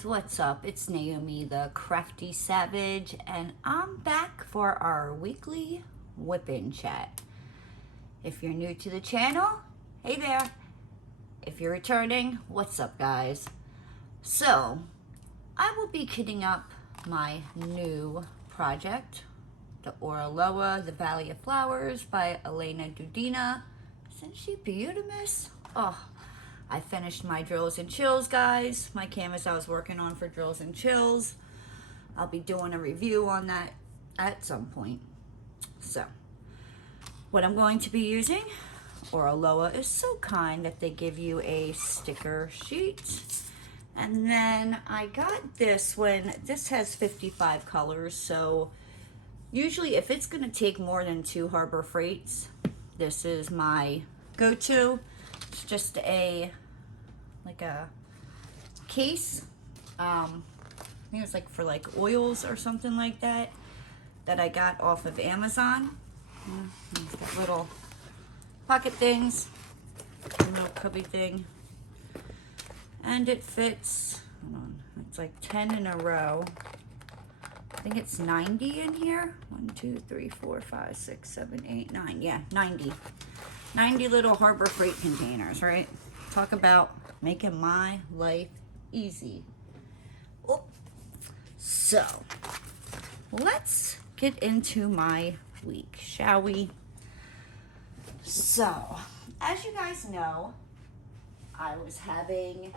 guys, what's up? It's Naomi, the Crafty Savage, and I'm back for our weekly Wip Chat. If you're new to the channel, hey there. If you're returning, what's up, guys? So, I will be kitting up my new project, the Oraloa, the Valley of Flowers by Elena Dudina. Isn't she beautiful? Oh, I finished my drills and chills, guys. My canvas I was working on for drills and chills. I'll be doing a review on that at some point. So, what I'm going to be using, Oraloa is so kind that they give you a sticker sheet. And then I got this when, this has 55 colors, so usually if it's going to take more than 2 Harbor Freights, this is my go-to. It's just like a case. I think it's like for like oils or something like that I got off of Amazon. Little pocket things, little cubby thing, and it fits. Hold on, it's like 10 in a row. I think it's 90 in here. 1, 2, 3, 4, 5, 6, 7, 8, 9. Yeah, 90 little Harbor Freight containers, right? Talk about making my life easy. Oh. So, let's get into my week, shall we? So, as you guys know, I was having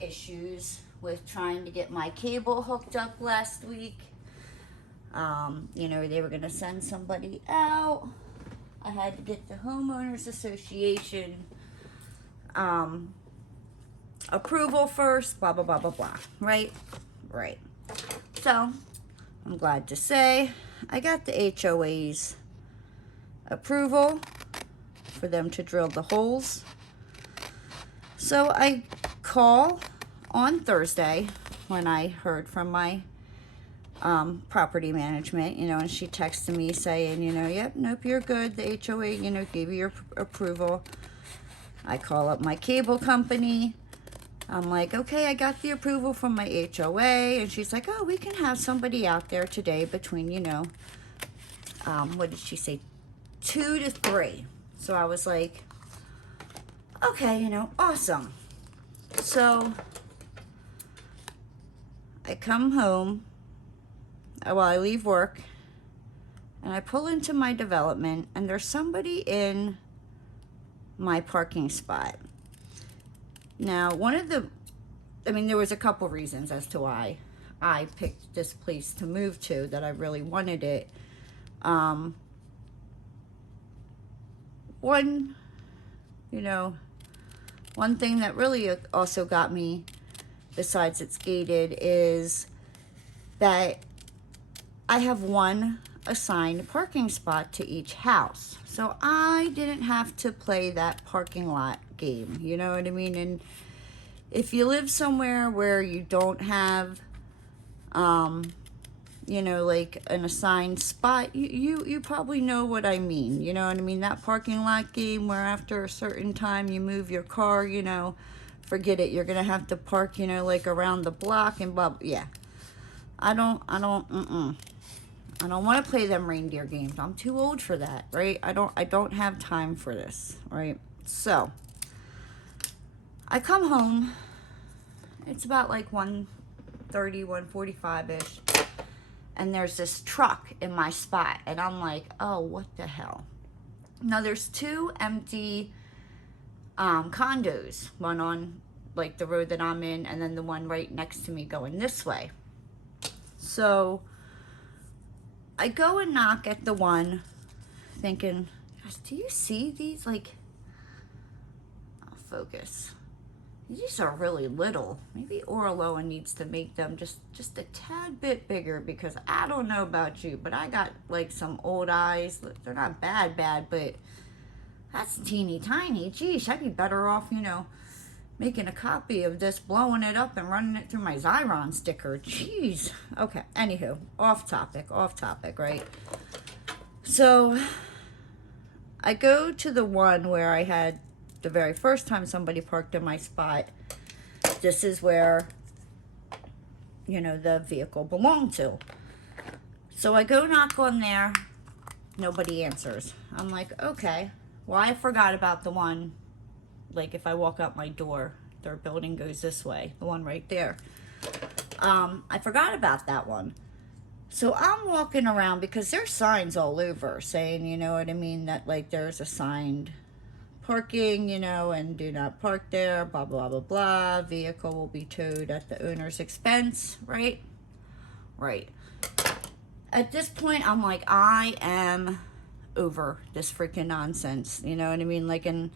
issues with trying to get my cable hooked up last week. You know, they were going to send somebody out. I had to get the homeowners association approval first, blah, blah, blah, blah, blah, right? So, I'm glad to say I got the HOA's approval for them to drill the holes. So, I call on Thursday when I heard from my property management, you know, and she texted me saying, you know, yep, nope, you're good. The HOA, you know, gave you your approval. I call up my cable company. I'm like, okay, I got the approval from my HOA. And she's like, oh, we can have somebody out there today between, you know, what did she say? 2 to 3. So I was like, okay, you know, awesome. So I come home. Well, I leave work and I pull into my development and there's somebody in my parking spot. Now, there was a couple reasons as to why I picked this place to move to, that I really wanted it. One thing that really also got me, besides it's gated, is that I have one assigned parking spot to each house. So I didn't have to play that parking lot game, you know what I mean? And if you live somewhere where you don't have, you know, like an assigned spot, you probably know what I mean, you know what I mean? That parking lot game where after a certain time you move your car, you know, forget it, you're gonna have to park, you know, like around the block and blah, yeah. I don't want to play them reindeer games. I'm too old for that, right? I don't have time for this, right? So, I come home. It's about like 1:30, 1:45-ish. And there's this truck in my spot. And I'm like, oh, what the hell? Now, there's 2 empty condos. One on like the road that I'm in, and then the one right next to me going this way. So I go and knock at the one thinking, gosh, do you see these? Like, I'll focus. These are really little. Maybe Oraloa needs to make them just a tad bit bigger, because I don't know about you, but I got like some old eyes. They're not bad, but that's teeny tiny. Geez, I'd be better off, you know, making a copy of this, blowing it up and running it through my Xyron sticker. Jeez. Okay, anywho, off topic, right? So I go to the one where I had the very first time somebody parked in my spot, this is where, you know, the vehicle belonged to. So I go knock on there. Nobody answers. I'm like, okay. Well, I forgot about the one, like if I walk out my door, their building goes this way, the one right there. I forgot about that one. So I'm walking around because there's signs all over saying, you know what I mean, that like there's assigned parking, you know, and do not park there, blah, blah, blah, blah. Vehicle will be towed at the owner's expense, right? Right. At this point, I'm like, I am over this freaking nonsense, you know what I mean? Like, and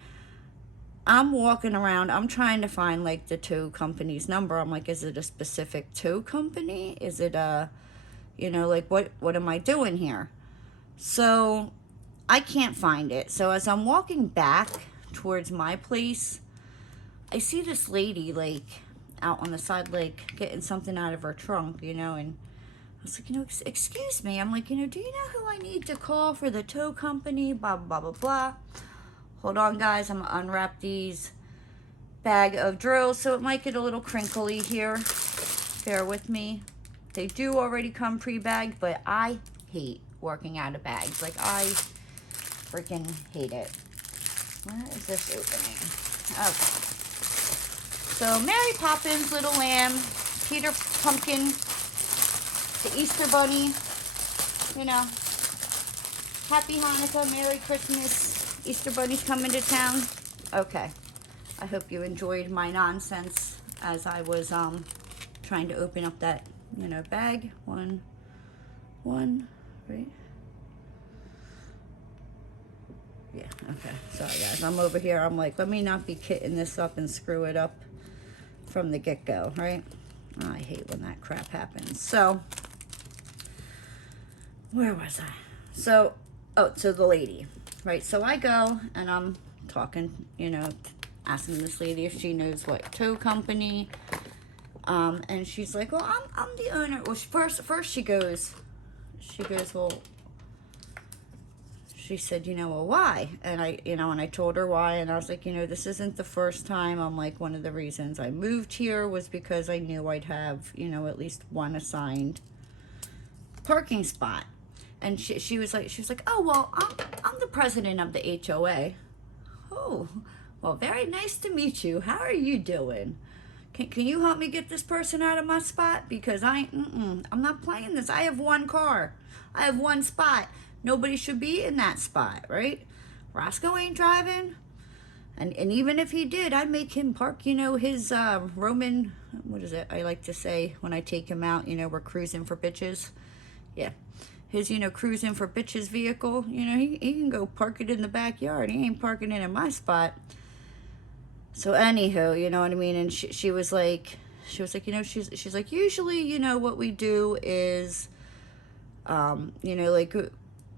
I'm walking around, I'm trying to find like the tow company's number. I'm like, is it a specific tow company? Is it a, you know, like what am I doing here? So I can't find it. So as I'm walking back towards my place, I see this lady like out on the side, like getting something out of her trunk, you know, and I was like, you know, excuse me. I'm like, you know, do you know who I need to call for the tow company? Blah, blah, blah, blah. Hold on, guys. I'm going to unwrap these bag of drills so it might get a little crinkly here. Bear with me. They do already come pre-bagged, but I hate working out of bags. Like, I freaking hate it. Where is this opening? Okay. So, Mary Poppins, Little Lamb, Peter Pumpkin, the Easter Bunny, you know, Happy Hanukkah, Merry Christmas, Easter Bunny's coming to town. Okay, I hope you enjoyed my nonsense as I was trying to open up that, you know, bag. One, right? Yeah, okay, sorry guys, I'm over here, I'm like, let me not be kitting this up and screw it up from the get-go, right? I hate when that crap happens. So, where was I? So, oh, to the lady, right? So I go and I'm talking, you know, asking this lady if she knows what tow company. And she's like, well, I'm the owner. Well, first she goes, well, she said, you know, well, why? And I, you know, and I told her why. And I was like, you know, this isn't the first time. I'm like, one of the reasons I moved here was because I knew I'd have, you know, at least one assigned parking spot. And she was like, oh, well, I'm the president of the HOA. Oh, well, very nice to meet you. How are you doing? Can you help me get this person out of my spot? Because I'm not playing this. I have one car. I have one spot. Nobody should be in that spot, right? Roscoe ain't driving. And even if he did, I'd make him park, you know, his Roman, what is it? I like to say when I take him out, you know, we're cruising for bitches. Yeah. His, you know, cruising for bitches vehicle, you know, he can go park it in the backyard. He ain't parking it in my spot. So anywho, you know what I mean? And she was like, you know, she's like, usually, you know, what we do is, you know, like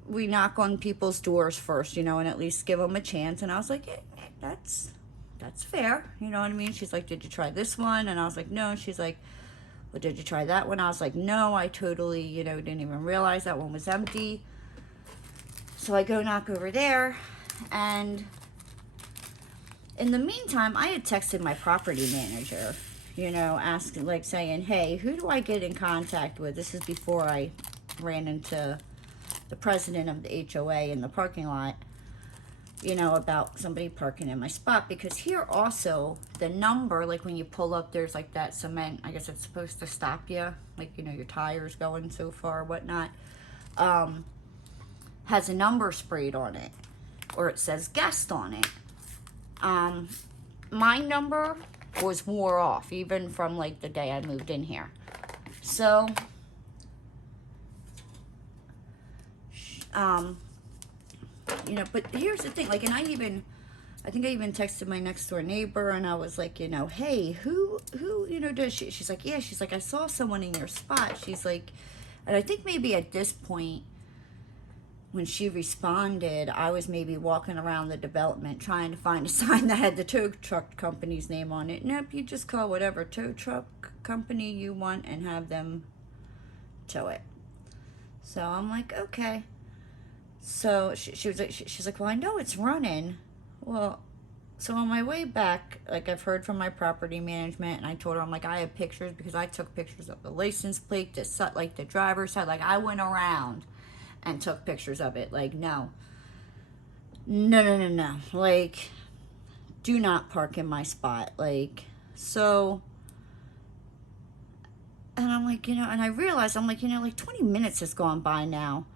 we knock on people's doors first, you know, and at least give them a chance. And I was like, that's fair. You know what I mean? She's like, did you try this one? And I was like, no. And she's like, well, did you try that one? I was like, no, I totally, you know, didn't even realize that one was empty. So I go knock over there, and in the meantime, I had texted my property manager, you know, asking, like saying, hey, who do I get in contact with? This is before I ran into the president of the HOA in the parking lot, you know, about somebody parking in my spot. Because here also, the number, like when you pull up, there's like that cement, I guess it's supposed to stop you, like, you know, your tires going so far, whatnot, has a number sprayed on it, or it says guest on it. My number was wore off, even from like the day I moved in here. So, you know, but here's the thing, like, and I think I even texted my next door neighbor, and I was like, you know, hey, who, you know, does she? She's like, yeah, she's like, I saw someone in your spot. She's like, and I think maybe at this point, when she responded, I was maybe walking around the development trying to find a sign that had the tow truck company's name on it. Nope, you just call whatever tow truck company you want and have them tow it. So I'm like, okay. So she was like, she's like, well, I know it's running. Well, So on my way back, like, I've heard from my property management, and I told her, I'm like, I have pictures because I took pictures of the license plate, like the driver's side. Like, I went around and took pictures of it. Like, no. No, no, no, no. Like, do not park in my spot. Like, so, and I'm like, and I realized, I'm like, like 20 minutes has gone by now.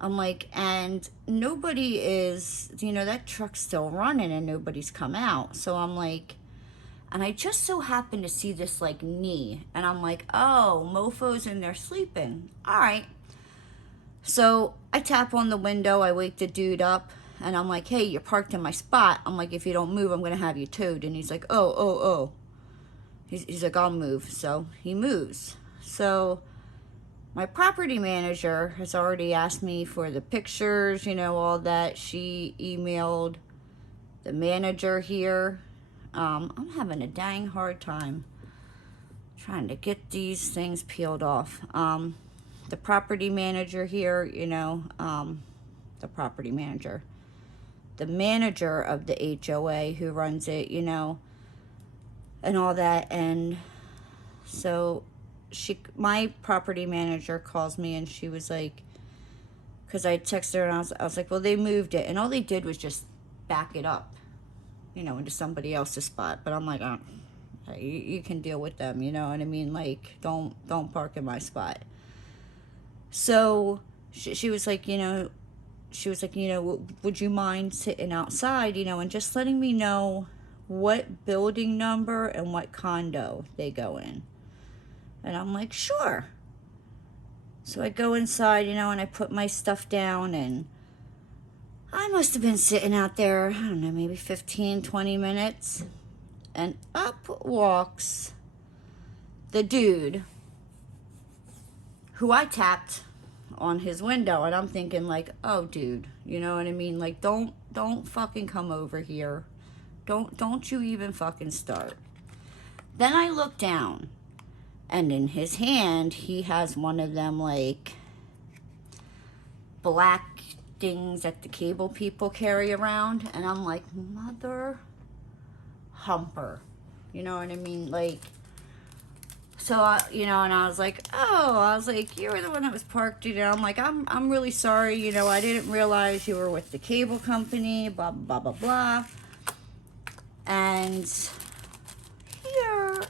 I'm like, and nobody is, that truck's still running and nobody's come out. So I'm like, and I just so happened to see this, like, knee. And I'm like, oh, mofo's in there sleeping. All right. So I tap on the window. I wake the dude up. And I'm like, hey, you're parked in my spot. I'm like, if you don't move, I'm going to have you towed. And he's like, oh. He's like, I'll move. So he moves. So my property manager has already asked me for the pictures, all that. She emailed the manager here. I'm having a dang hard time trying to get these things peeled off. The property manager here, the property manager. The manager of the HOA who runs it, and all that. And so my property manager calls me, and she was like, because I texted her, and I was like, well, they moved it, and all they did was just back it up, into somebody else's spot. But I'm like, oh, you can deal with them, you know what I mean? Like, don't park in my spot. So she was like, would you mind sitting outside, and just letting me know what building number and what condo they go in? And I'm like, sure. So I go inside, and I put my stuff down, and I must have been sitting out there, I don't know, maybe 15, 20 minutes. And up walks the dude who I tapped on his window. And I'm thinking, like, oh, dude, you know what I mean? Like, don't fucking come over here. Don't you even fucking start. Then I look down, and in his hand, he has one of them, like, black things that the cable people carry around. And I'm like, mother humper. You know what I mean? Like, so, and I was like, you were the one that was parked, I'm like, I'm really sorry, I didn't realize you were with the cable company, blah, blah, blah, blah. And here,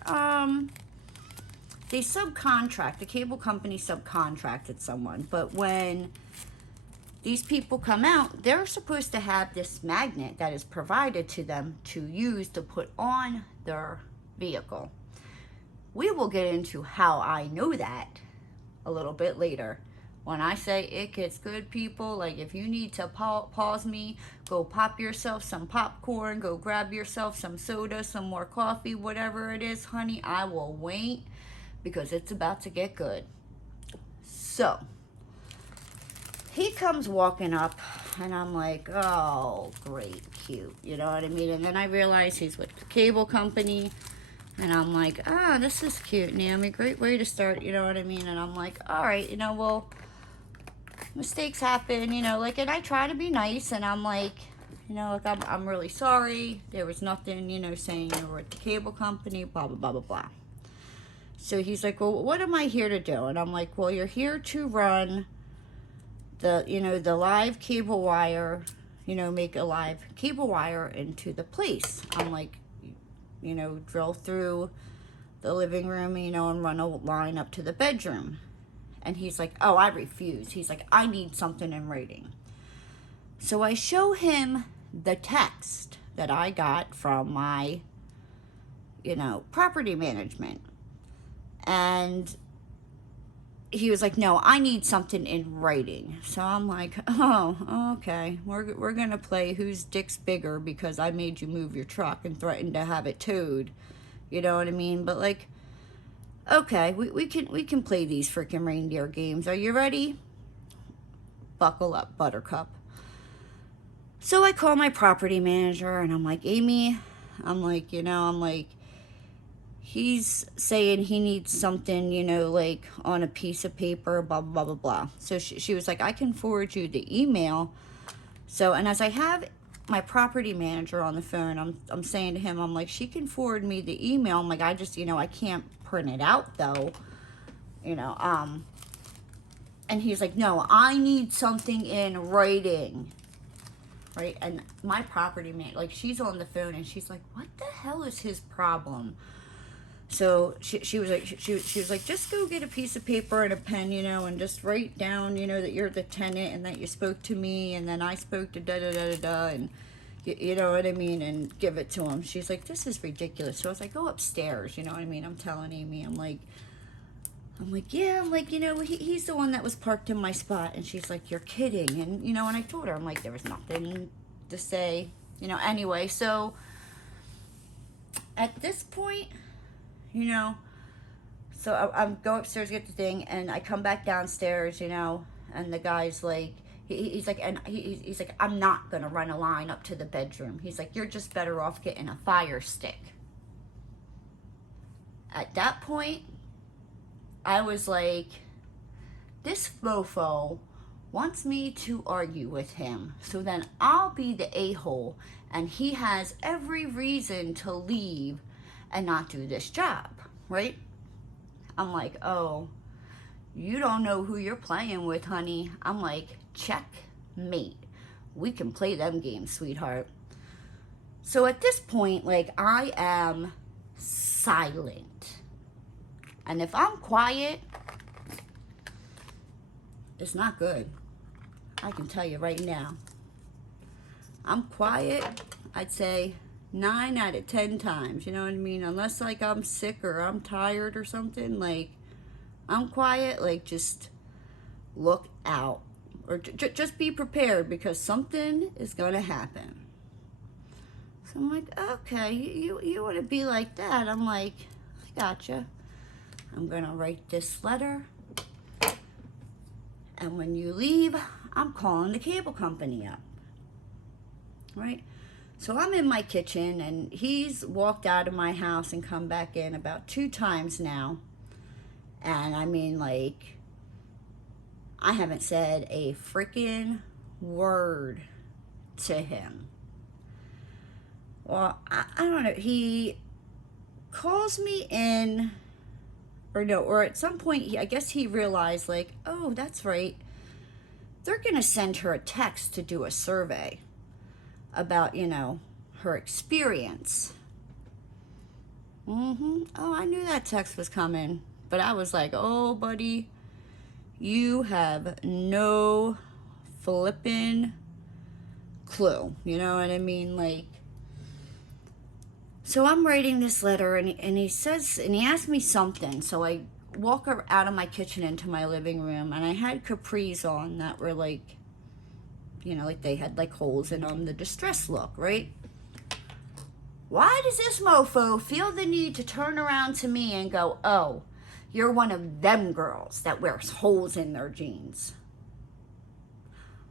the cable company subcontracted someone. But when these people come out, they're supposed to have this magnet that is provided to them to use to put on their vehicle. We will get into how I know that a little bit later. When I say it gets good, people, like, if you need to pause me, go pop yourself some popcorn, go grab yourself some soda, some more coffee, whatever it is, honey, I will wait, because it's about to get good. So he comes walking up, and I'm like, oh, great, cute, you know what I mean? And then I realize he's with the cable company, and I'm like, this is cute, Naomi, great way to start, you know what I mean? And I'm like, all right, well, mistakes happen, like, and I try to be nice, and I'm like, like, I'm really sorry, there was nothing, saying you were at the cable company, blah, blah, blah, blah, blah. So he's like, well, what am I here to do? And I'm like, well, you're here to run the, the live cable wire, make a live cable wire into the place. I'm like, drill through the living room, and run a line up to the bedroom. And he's like, oh, I refuse. He's like, I need something in writing. So I show him the text that I got from my, property management. And he was like, no, I need something in writing. So I'm like, oh, okay. We're going to play whose dick's bigger, because I made you move your truck and threatened to have it towed. You know what I mean? But, like, okay, we can play these freaking reindeer games. Are you ready? Buckle up, buttercup. So I call my property manager, and I'm like, Amy, I'm like, he's saying he needs something, like, on a piece of paper, blah, blah, blah, blah. So she was like, I can forward you the email. So, and as I have my property manager on the phone. I'm saying to him, I'm like, she can forward me the email. I'm like, I just, I can't print it out though, and he's like, no, I need something in writing, right? And my property man, like, she's on the phone and she's like, what the hell is his problem? So she was like, she was like, just go get a piece of paper and a pen, and just write down, that you're the tenant and that you spoke to me and then I spoke to da-da-da-da-da, and you know what I mean, and give it to him. She's like, this is ridiculous. So I was like, go upstairs, you know what I mean? I'm telling Amy, I'm like, yeah, I'm like, he's the one that was parked in my spot. And she's like, you're kidding. And, and I told her, I'm like, there was nothing to say, anyway. So at this point, so I'm go upstairs, get the thing, and I come back downstairs, and the guy's like, he's like, he's like, I'm not going to run a line up to the bedroom. He's like, you're just better off getting a fire stick. At that point, I was like, this fofo wants me to argue with him, so then I'll be the a-hole, and he has every reason to leave and not do this job, right? I'm like, oh, you don't know who you're playing with, honey. I'm like, checkmate. We can play them games, sweetheart. So at this point, like, I am silent. And if I'm quiet, it's not good. I can tell you right now. I'm quiet, I'd say 9 out of 10 times, you know what I mean? Unless, like, I'm sick or I'm tired or something, like, I'm quiet, like, just look out. Or just be prepared, because something is going to happen. So I'm like, okay, you want to be like that? I'm like, I gotcha. I'm going to write this letter. And when you leave, I'm calling the cable company up. Right? So I'm in my kitchen, and he's walked out of my house and come back in about 2 times now. And I mean, like, I haven't said a freaking word to him. Well, I don't know. He calls me in, or at some point, I guess he realized, like, oh, that's right. They're going to send her a text to do a survey about, her experience. Oh, I knew that text was coming. But I was like, oh, buddy, you have no flippin' clue. You know what I mean? Like, so I'm writing this letter, and he says, and he asked me something. So I walk out of my kitchen into my living room, and I had capris on that were like, like they had like holes in them, the distress look, right? Why does this mofo feel the need to turn around to me and go, oh, you're one of them girls that wears holes in their jeans?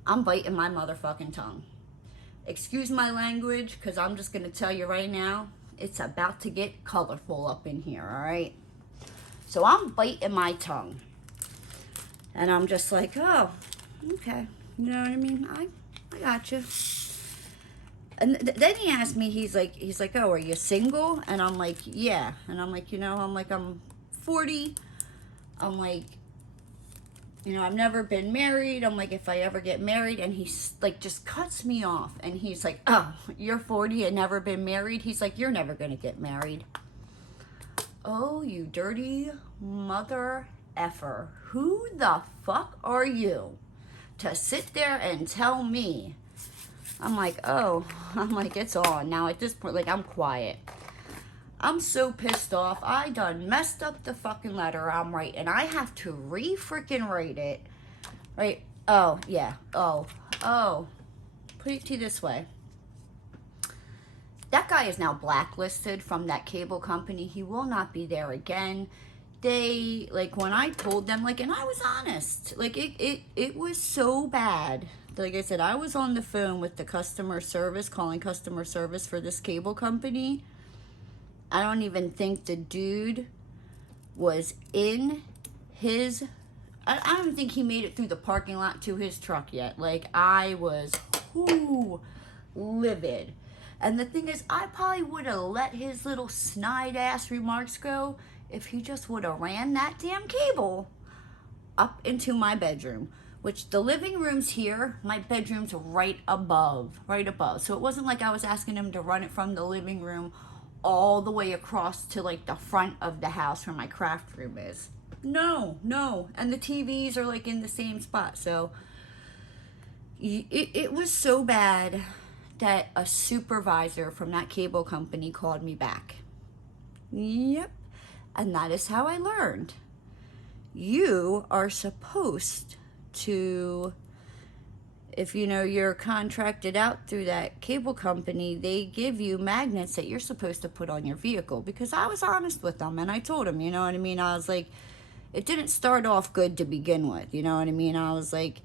I'm biting my motherfucking tongue. Excuse my language, because I'm just going to tell you right now, it's about to get colorful up in here, all right? So I'm biting my tongue. And I'm just like, oh, okay. You know what I mean? I got you. And then he asked me, he's like, oh, are you single? And I'm like, yeah. And I'm like, I'm 40. I'm like, I've never been married. I'm like, if I ever get married. And he's like, just cuts me off. And he's like, oh, you're 40 and never been married? He's like, you're never going to get married. Oh, you dirty mother effer. Who the fuck are you to sit there and tell me? I'm like, oh, it's on. Now at this point, like, I'm quiet. I'm so pissed off. I done messed up the fucking letter I'm writing. I have to re-freaking write it. Right? Oh, yeah. Oh. Put it to you this way. That guy is now blacklisted from that cable company. He will not be there again. They, like, when I told them, like, and I was honest. Like, it was so bad. Like I said, I was on the phone with the customer service, calling customer service for this cable company. I don't even think the dude was in his, I don't think he made it through the parking lot to his truck yet. Like, I was, livid. And the thing is, I probably would have let his little snide ass remarks go if he just would have ran that damn cable up into my bedroom, which the living room's here, my bedroom's right above. So it wasn't like I was asking him to run it from the living room all the way across to like the front of the house where my craft room is. No. And the TVs are like in the same spot. So it was so bad that a supervisor from that cable company called me back. Yep. And that is how I learned. You are supposed to, if you know you're contracted out through that cable company, they give you magnets that you're supposed to put on your vehicle. Because I was honest with them and I told them, you know what I mean? I was like, it didn't start off good to begin with, you know what I mean? I was like,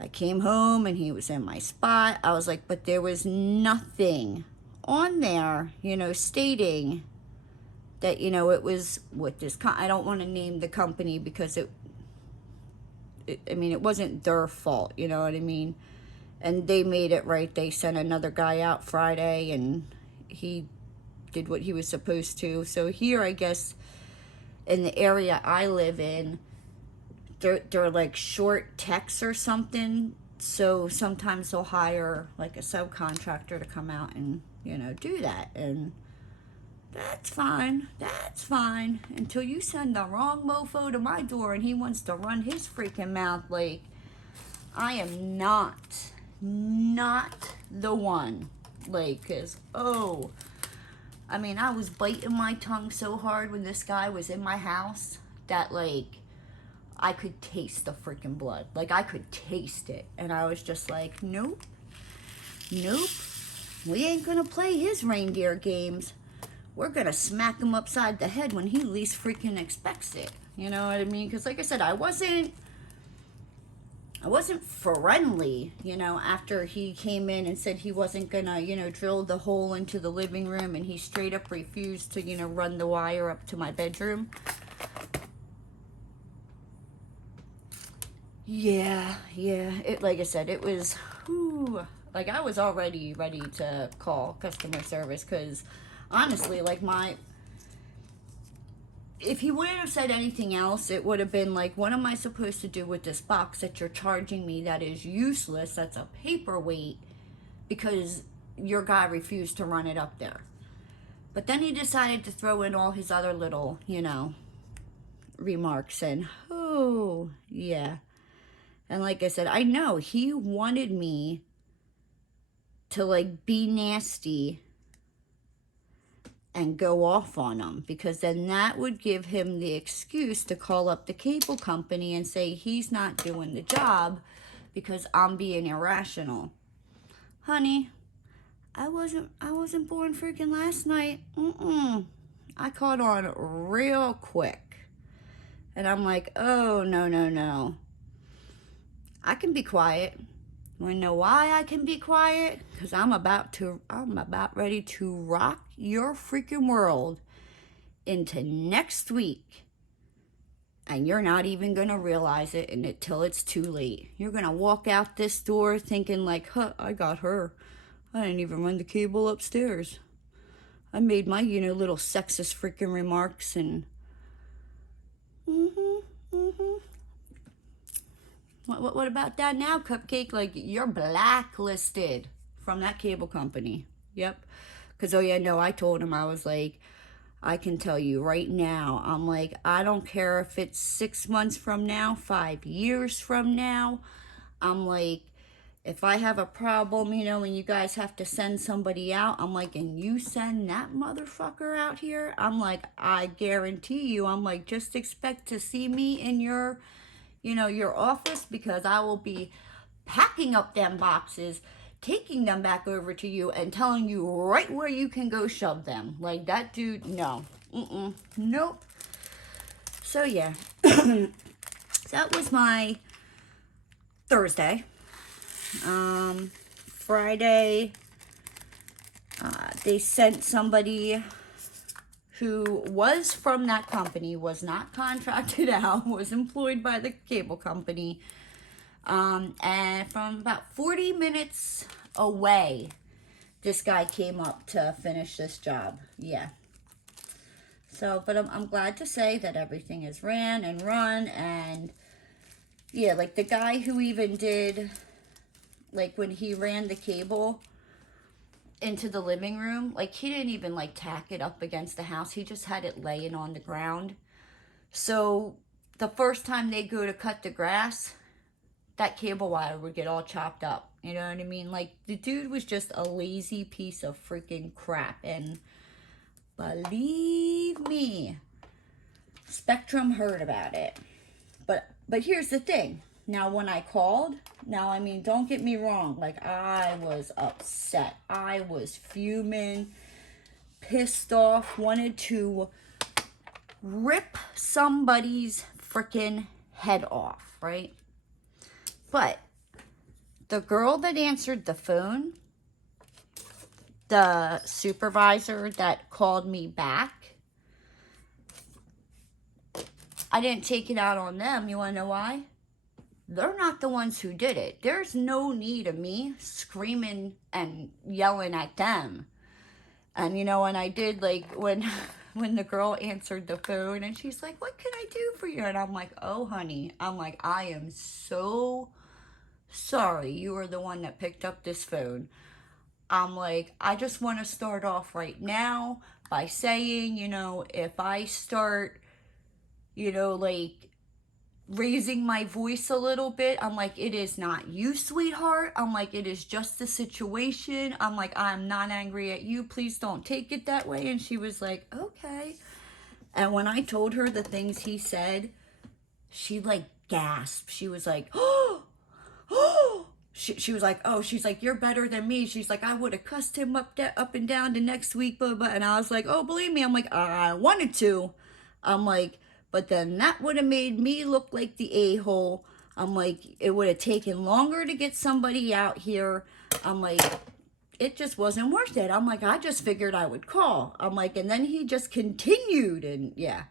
I came home and he was in my spot. I was like, but there was nothing on there, you know, stating that, you know, it was with this, I don't want to name the company because I mean, it wasn't their fault, you know what I mean? And they made it right. They sent another guy out Friday and he did what he was supposed to. So here, I guess, in the area I live in, they're like short techs or something. So sometimes they'll hire like a subcontractor to come out and, you know, do that. And that's fine. Until you send the wrong mofo to my door and he wants to run his freaking mouth like, I am not the one. Like, cause, I mean, I was biting my tongue so hard when this guy was in my house that, like, I could taste the freaking blood. Like, I could taste it. And I was just like, nope. We ain't gonna play his reindeer games. We're gonna smack him upside the head when he least freaking expects it. You know what I mean? Because, like I said, I wasn't friendly, you know, after he came in and said he wasn't gonna, you know, drill the hole into the living room and he straight up refused to, you know, run the wire up to my bedroom. Yeah, it, like I said, it was, like, I was already ready to call customer service, because, honestly, like, if he wouldn't have said anything else, it would have been like, what am I supposed to do with this box that you're charging me that is useless, that's a paperweight, because your guy refused to run it up there. But then he decided to throw in all his other little, you know, remarks, and, yeah. And like I said, I know he wanted me to, like, be nasty and go off on him, because then that would give him the excuse to call up the cable company and say he's not doing the job because I'm being irrational. Honey, I wasn't born freaking last night. I caught on real quick. And I'm like, oh, no. I can be quiet. You wanna know why I can be quiet? Because I'm about ready to rock your freaking world into next week. And you're not even gonna realize it until it's too late. You're gonna walk out this door thinking like, I got her. I didn't even run the cable upstairs. I made my, you know, little sexist freaking remarks and What about that now, Cupcake? Like, you're blacklisted from that cable company. Yep. Because, I told him, I was like, I can tell you right now, I'm like, I don't care if it's 6 months from now, 5 years from now. I'm like, if I have a problem, you know, and you guys have to send somebody out, I'm like, and you send that motherfucker out here, I'm like, I guarantee you, I'm like, just expect to see me in your, you know, your office, because I will be packing up them boxes, taking them back over to you, and telling you right where you can go shove them. Like, that dude, no. Nope. So, yeah. So that was my Thursday. Friday, they sent somebody who was from that company, was not contracted out, was employed by the cable company, and from about 40 minutes away, this guy came up to finish this job. Yeah. So, but I'm glad to say that everything is ran and run. And yeah, like the guy who even did, like when he ran the cable into the living room, like he didn't even like tack it up against the house. He just had it laying on the ground. So the first time they go to cut the grass, that cable wire would get all chopped up. You know what I mean? Like the dude was just a lazy piece of freaking crap. And believe me, Spectrum heard about it. But here's the thing. Now, when I called, now, I mean, don't get me wrong. Like, I was upset. I was fuming, pissed off, wanted to rip somebody's freaking head off, right? But the girl that answered the phone, the supervisor that called me back, I didn't take it out on them. You want to know why? They're not the ones who did it. There's no need of me screaming and yelling at them. And, you know, and I did, like, when the girl answered the phone, and she's like, what can I do for you? And I'm like, oh, honey. I'm like, I am so sorry you were the one that picked up this phone. I'm like, I just want to start off right now by saying, you know, if I start, you know, like, raising my voice a little bit, I'm like, it is not you, sweetheart. I'm like, it is just the situation. I'm like, I'm not angry at you. Please don't take it that way. And she was like, okay. And when I told her the things he said, she like gasped. She was like, oh, oh. She was like, oh, she's like, you're better than me. She's like, I would have cussed him up and down the next week, blah, blah. And I was like, oh, believe me. I'm like, I wanted to. I'm like, but then that would have made me look like the a-hole. I'm like, it would have taken longer to get somebody out here. I'm like, it just wasn't worth it. I'm like, I just figured I would call. I'm like, and then he just continued, and yeah.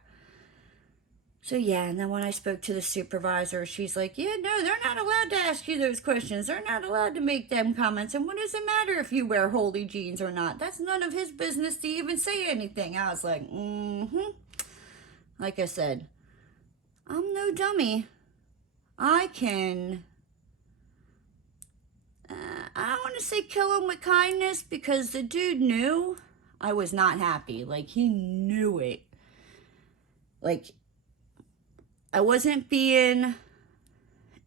So yeah, and then when I spoke to the supervisor, she's like, yeah, no, they're not allowed to ask you those questions. They're not allowed to make them comments. And what does it matter if you wear holy jeans or not? That's none of his business to even say anything. I was like, Like I said, I'm no dummy. I can, I don't want to say kill him with kindness, because the dude knew I was not happy. Like, he knew it. Like, I wasn't being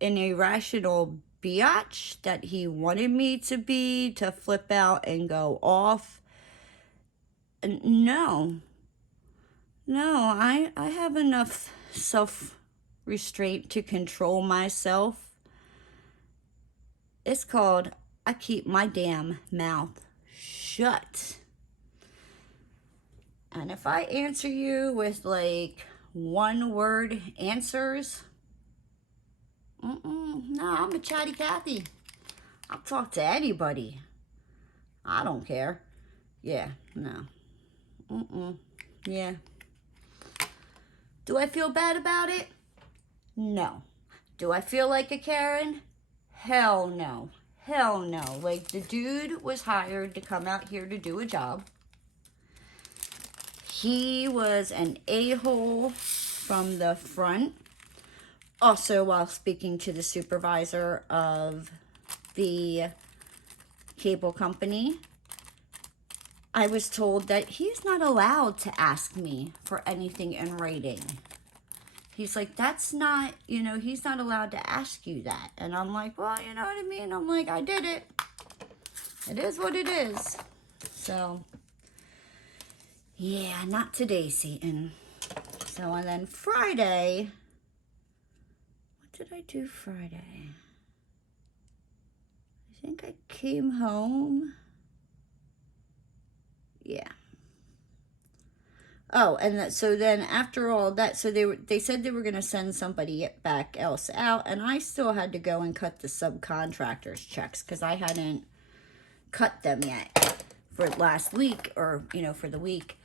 an irrational biatch that he wanted me to be, to flip out and go off. No, I have enough self-restraint to control myself. It's called, I keep my damn mouth shut. And if I answer you with like one-word answers, no, I'm a chatty Cathy. I'll talk to anybody. I don't care. Yeah, no. Yeah. Do I feel bad about it? No. Do I feel like a Karen? Hell no. Hell no. Like, the dude was hired to come out here to do a job. He was an a-hole from the front. Also, while speaking to the supervisor of the cable company, I was told that he's not allowed to ask me for anything in writing. He's like, that's not, you know, he's not allowed to ask you that. And I'm like, well, you know what I mean? I'm like, I did it. It is what it is. So, yeah, not today, Satan. So, and then Friday, what did I do Friday? I think I came home. Yeah. Oh, and so then after all that, so they said they were going to send somebody back else out, and I still had to go and cut the subcontractors' checks because I hadn't cut them yet for last week, or, you know, for the week.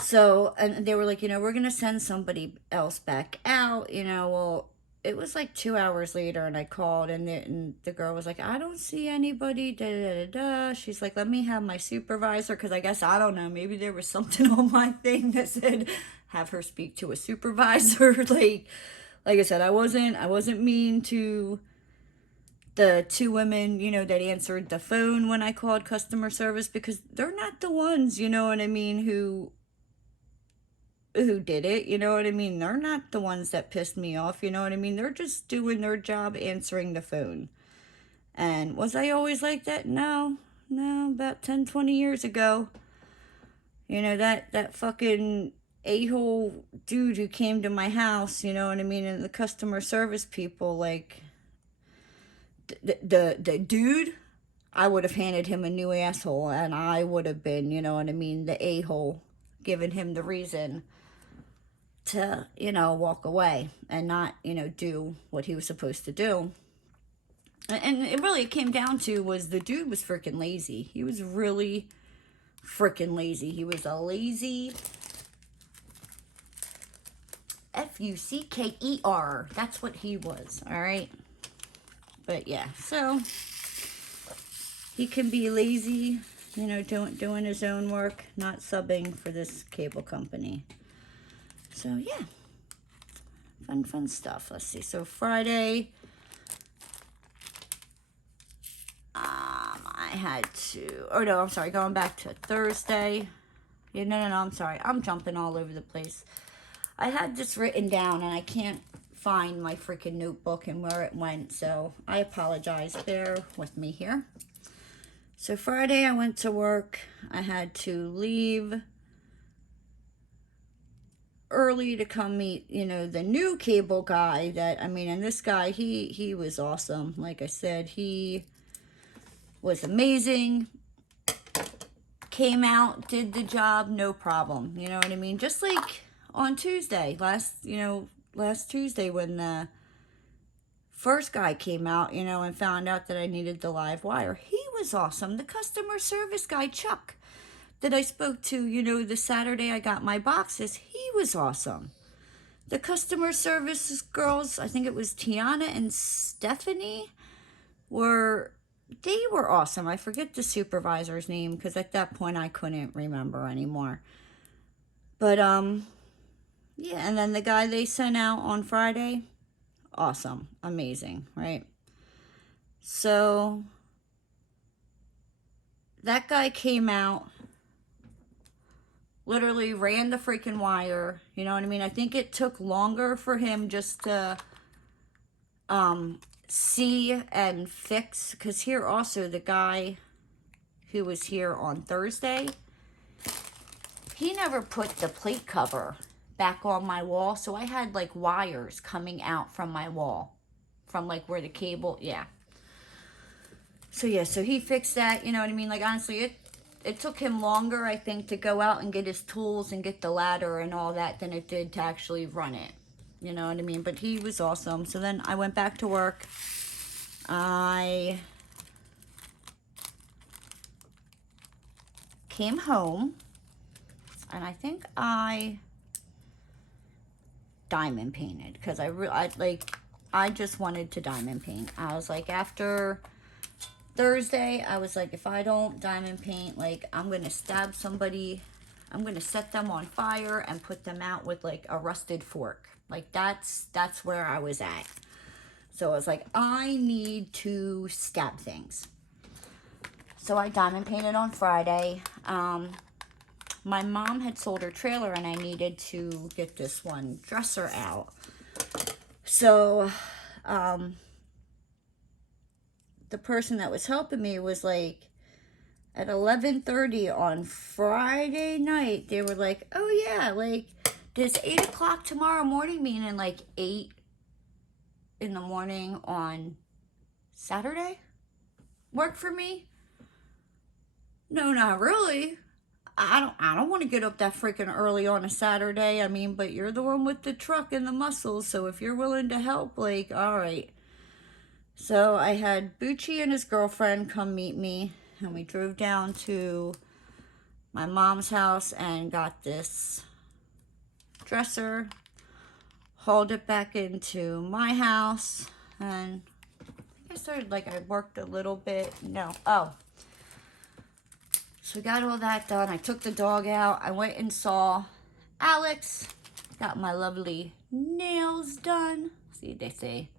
So, and they were like, you know, we're going to send somebody else back out, you know, well, it was like 2 hours later, and I called, and the girl was like, I don't see anybody, da da da da. She's like, let me have my supervisor, because I guess, I don't know, maybe there was something on my thing that said, have her speak to a supervisor. Like I said, I wasn't mean to the two women, that answered the phone when I called customer service, because they're not the ones, you know what I mean, who did it, you know what I mean? They're not the ones that pissed me off, you know what I mean? They're just doing their job answering the phone. And was I always like that? No. No, about 10, 20 years ago. That fucking a-hole dude who came to my house, you know what I mean? And the customer service people, like, the dude, I would have handed him a new asshole, and I would have been, you know what I mean, the a-hole, giving him the reason to, walk away and not, do what he was supposed to do. And it came down to was the dude was freaking lazy. He was really freaking lazy. He was a lazy Fucker. That's what he was, all right? But yeah, so he can be lazy, doing his own work, not subbing for this cable company. So yeah, fun stuff. Let's see. So Friday, I had to. Oh no, I'm sorry. Going back to Thursday. Yeah, no. I'm sorry. I'm jumping all over the place. I had this written down, and I can't find my freaking notebook and where it went. So I apologize. Bear with me here. So Friday, I went to work. I had to leave early to come meet, the new cable guy and this guy, he was awesome. Like I said, he was amazing. Came out, did the job, no problem. You know what I mean? Just like on Tuesday, last Tuesday when the first guy came out, and found out that I needed the live wire. He was awesome. The customer service guy, Chuck, that I spoke to, the Saturday I got my boxes, he was awesome. The customer service girls, I think it was Tiana and Stephanie, they were awesome. I forget the supervisor's name, because at that point I couldn't remember anymore. But, yeah, and then the guy they sent out on Friday, awesome, amazing, right? So, that guy came out, literally ran the freaking wire, you know what I mean? I think it took longer for him just to see and fix, because here also the guy who was here on Thursday, he never put the plate cover back on my wall, so I had like wires coming out from my wall, from like where the cable, yeah. So yeah, so he fixed that, you know what I mean? Like honestly, it took him longer, I think, to go out and get his tools and get the ladder and all that than it did to actually run it. You know what I mean? But he was awesome. So then I went back to work. I came home, and I think I diamond painted, because I just wanted to diamond paint. I was like, after Thursday, I was like, if I don't diamond paint, like, I'm going to stab somebody. I'm going to set them on fire and put them out with, like, a rusted fork. Like, that's where I was at. So I was like, I need to stab things. So I diamond painted on Friday. My mom had sold her trailer, and I needed to get this one dresser out. So, the person that was helping me was like, at 11:30 on Friday night, they were like, oh yeah, like, does 8 o'clock tomorrow morning, meaning like 8 in the morning on Saturday, work for me? No, not really. I don't want to get up that freaking early on a Saturday. I mean, but you're the one with the truck and the muscles, so if you're willing to help, like, all right. So I had Bucci and his girlfriend come meet me, and we drove down to my mom's house and got this dresser. hauled it back into my house, and I started, like, I worked a little bit. No. Oh. So we got all that done. I took the dog out. I went and saw Alex. Got my lovely nails done. See, they say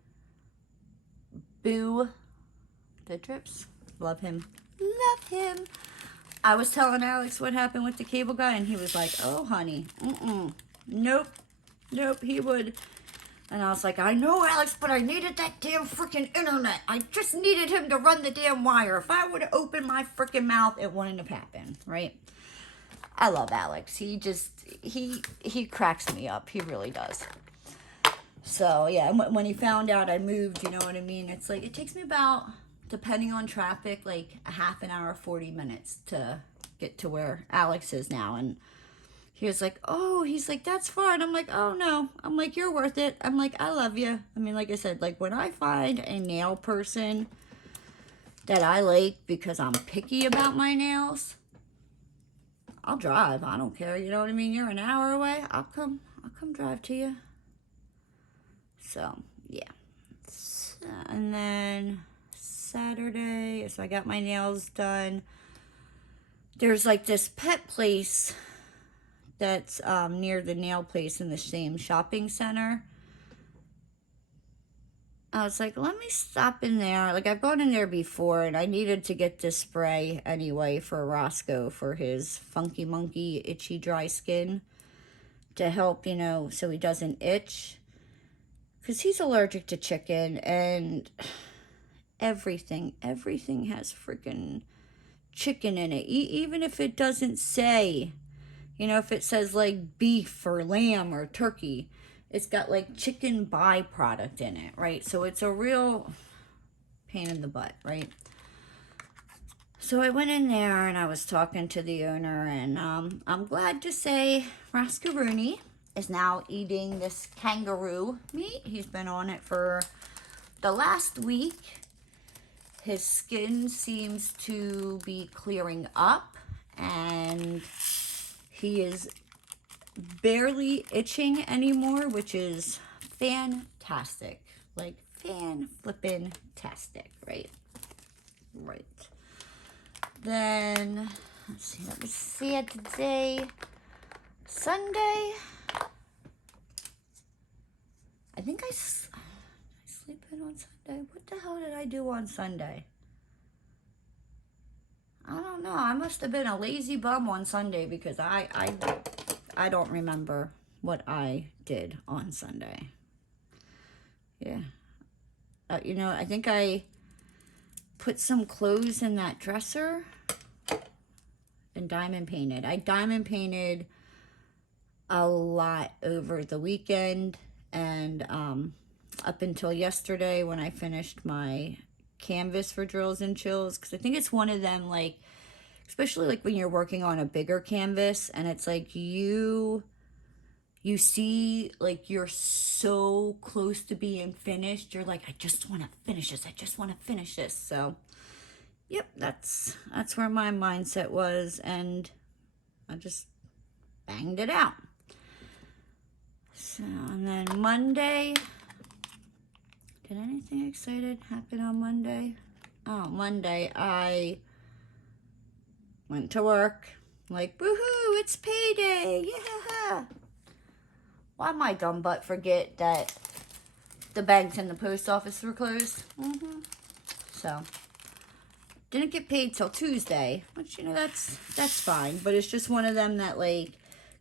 Boo the Drips. Love him. Love him. I was telling Alex what happened with the cable guy, and he was like, oh, honey, nope, he would. And I was like, I know, Alex, but I needed that damn freaking internet. I just needed him to run the damn wire. If I would have opened my freaking mouth, it wouldn't have happened, right? I love Alex. He just, he cracks me up. He really does. So, yeah, when he found out I moved, you know what I mean? It's like, it takes me about, depending on traffic, like a half an hour, 40 minutes to get to where Alex is now. And he was like, oh, he's like, that's fine. I'm like, oh, no. I'm like, you're worth it. I'm like, I love you. I mean, like I said, like when I find a nail person that I like because I'm picky about my nails, I'll drive. I don't care. You know what I mean? You're an hour away. I'll come drive to you. So, yeah. And then Saturday, so I got my nails done. There's like this pet place that's near the nail place in the same shopping center. I was like, let me stop in there. Like, I've gone in there before, and I needed to get this spray anyway for Roscoe for his funky monkey itchy dry skin to help, you know, so he doesn't itch. Because he's allergic to chicken, and everything has freaking chicken in it. Even if it doesn't say, you know, if it says like beef or lamb or turkey, it's got like chicken byproduct in it, right? So it's a real pain in the butt, right? So I went in there and I was talking to the owner, and I'm glad to say Roscoe Rooney is now eating this kangaroo meat. He's been on it for the last week. His skin seems to be clearing up, and he is barely itching anymore, which is fantastic. Like, fan-flippin-tastic, right? Right. Then, let's see, let me see it today. Sunday. I think I sleep in on Sunday. What the hell did I do on Sunday? I don't know. I must have been a lazy bum on Sunday because I don't remember what I did on Sunday. Yeah. You know, I think I put some clothes in that dresser and diamond painted. I diamond painted a lot over the weekend, and up until yesterday when I finished my canvas for Drills and Chills, because I think it's one of them, like, especially like when you're working on a bigger canvas and it's like you see like you're so close to being finished, you're like, I just want to finish this. So yep, that's where my mindset was, and I just banged it out. So, and then Monday, did anything exciting happen on Monday? Oh, Monday I went to work, like, woohoo, it's payday, yeah. Why'd my dumb butt forget that the banks and the post office were closed? So, didn't get paid till Tuesday, which, you know, that's fine. But it's just one of them that, like,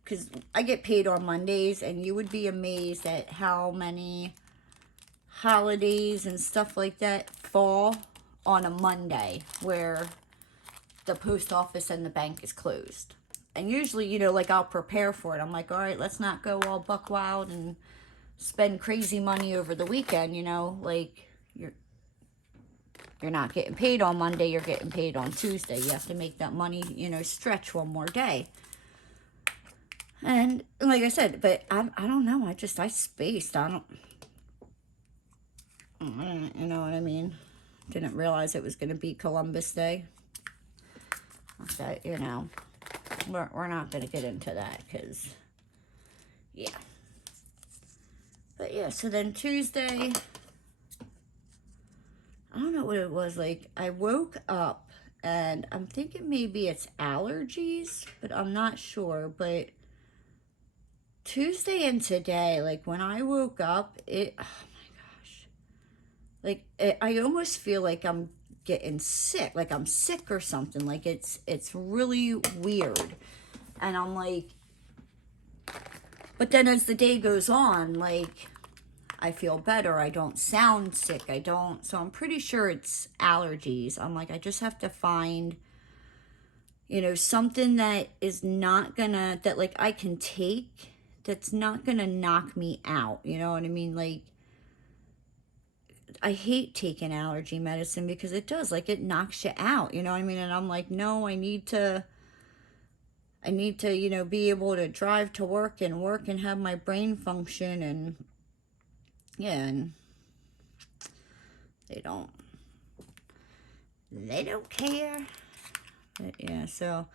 because I get paid on Mondays, and you would be amazed at how many holidays and stuff like that fall on a Monday where the post office and the bank is closed. And usually, you know, like, I'll prepare for it. I'm like, all right, let's not go all buck wild and spend crazy money over the weekend, you know, like, you're not getting paid on Monday, you're getting paid on Tuesday. You have to make that money, you know, stretch one more day. And like I said, but I don't know, I spaced. You know what I mean? Didn't realize it was going to be Columbus Day. But, you know, we're not going to get into that because, yeah. But But yeah, so then Tuesday, I don't know what it was. Like, I woke up and I'm thinking maybe it's allergies, but I'm not sure. But Tuesday and today, like when I woke up, oh my gosh, like I almost feel like I'm getting sick, like I'm sick or something. Like it's really weird. And I'm like, but then as the day goes on, like I feel better. I don't sound sick. I don't. So I'm pretty sure it's allergies. I'm like, I just have to find, you know, something that is not gonna, that like I can take, that's not gonna knock me out. You know what I mean? Like, I hate taking allergy medicine because it does, like, it knocks you out. You know what I mean? And I'm like, no, I need to, you know, be able to drive to work and have my brain function. And yeah, and they don't care. But yeah, so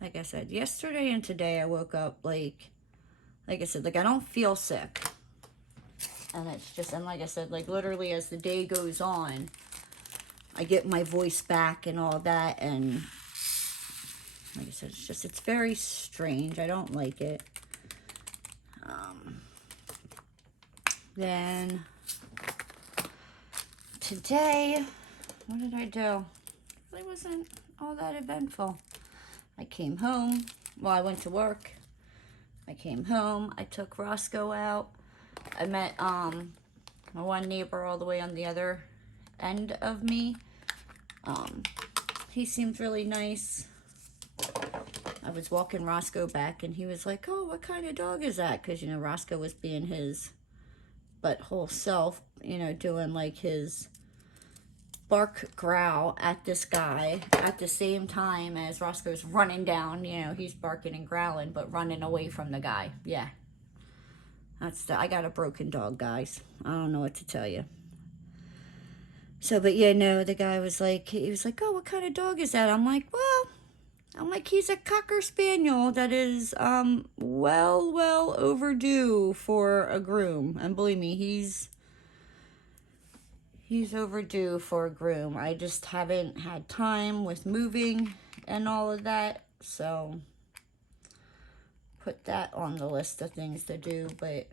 like I said, yesterday and today I woke up like I said, like I don't feel sick. And it's just, and like I said, like literally as the day goes on, I get my voice back and all that. And like I said, it's just, it's very strange. I don't like it. Then today, what did I do? It really wasn't all that eventful. I came home. Well, I went to work. I came home. I took Roscoe out. I met my one neighbor all the way on the other end of me. He seemed really nice. I was walking Roscoe back and he was like, oh, what kind of dog is that? Because, you know, Roscoe was being his butthole self, you know, doing like his bark growl at this guy at the same time as Roscoe's running down. You know, he's barking and growling, but running away from the guy. Yeah. I got a broken dog, guys. I don't know what to tell you. So, but yeah, no, the guy was like, he was like, oh, what kind of dog is that? I'm like, he's a Cocker Spaniel that is, well overdue for a groom. And believe me, he's overdue for a groom. I just haven't had time with moving and all of that. So, put that on the list of things to do. But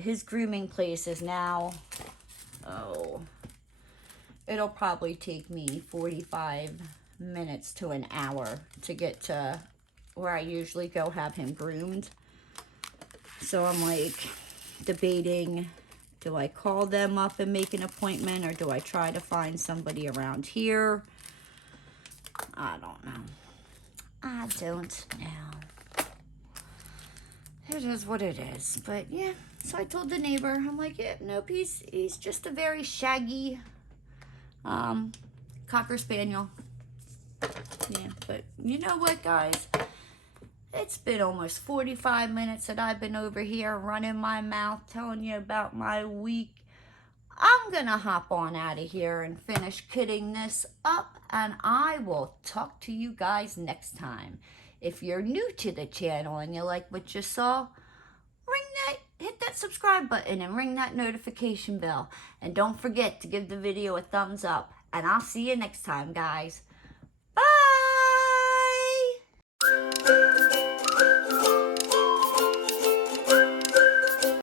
his grooming place is now, it'll probably take me 45 minutes to an hour to get to where I usually go have him groomed. So I'm like debating, do I call them up and make an appointment, or do I try to find somebody around here? I don't know. It is what it is. But yeah, so I told the neighbor, I'm like, yeah, nope, he's just a very shaggy Cocker Spaniel. Yeah, but you know what, guys? It's been almost 45 minutes that I've been over here running my mouth, telling you about my week. I'm going to hop on out of here and finish kidding this up, and I will talk to you guys next time. If you're new to the channel and you like what you saw, hit that subscribe button and ring that notification bell. And don't forget to give the video a thumbs up. And I'll see you next time, guys.